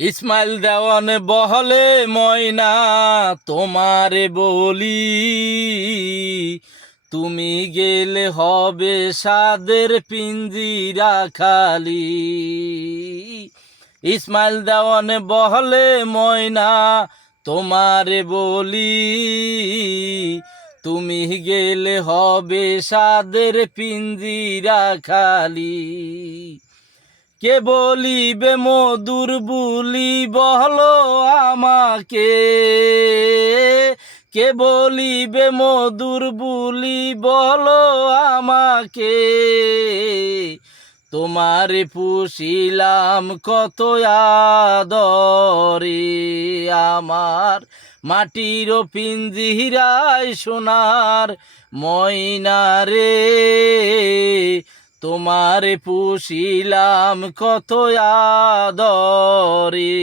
ইসমাইল দেওয়ান বহলে ময়না তোমারে বলি, তুমি গেলে হবে সাদের পিঞ্জিরা খালি। ইসমাইল দেওয়ান বহলে ময়না তোমারে বলি, তুমি গেলে হবে সাদের পিঞ্জিরা খালি। কে বলিবে মধুর বুলি বলো আমাকে, কে বলিবে মধুর বুলি বলো আমাকে। তোমারে পুষিলাম কত আদরে, আমার মাটির পিঞ্জিরায় সোনার ময়না রে। তোমারে পুষিলাম কত আদরে।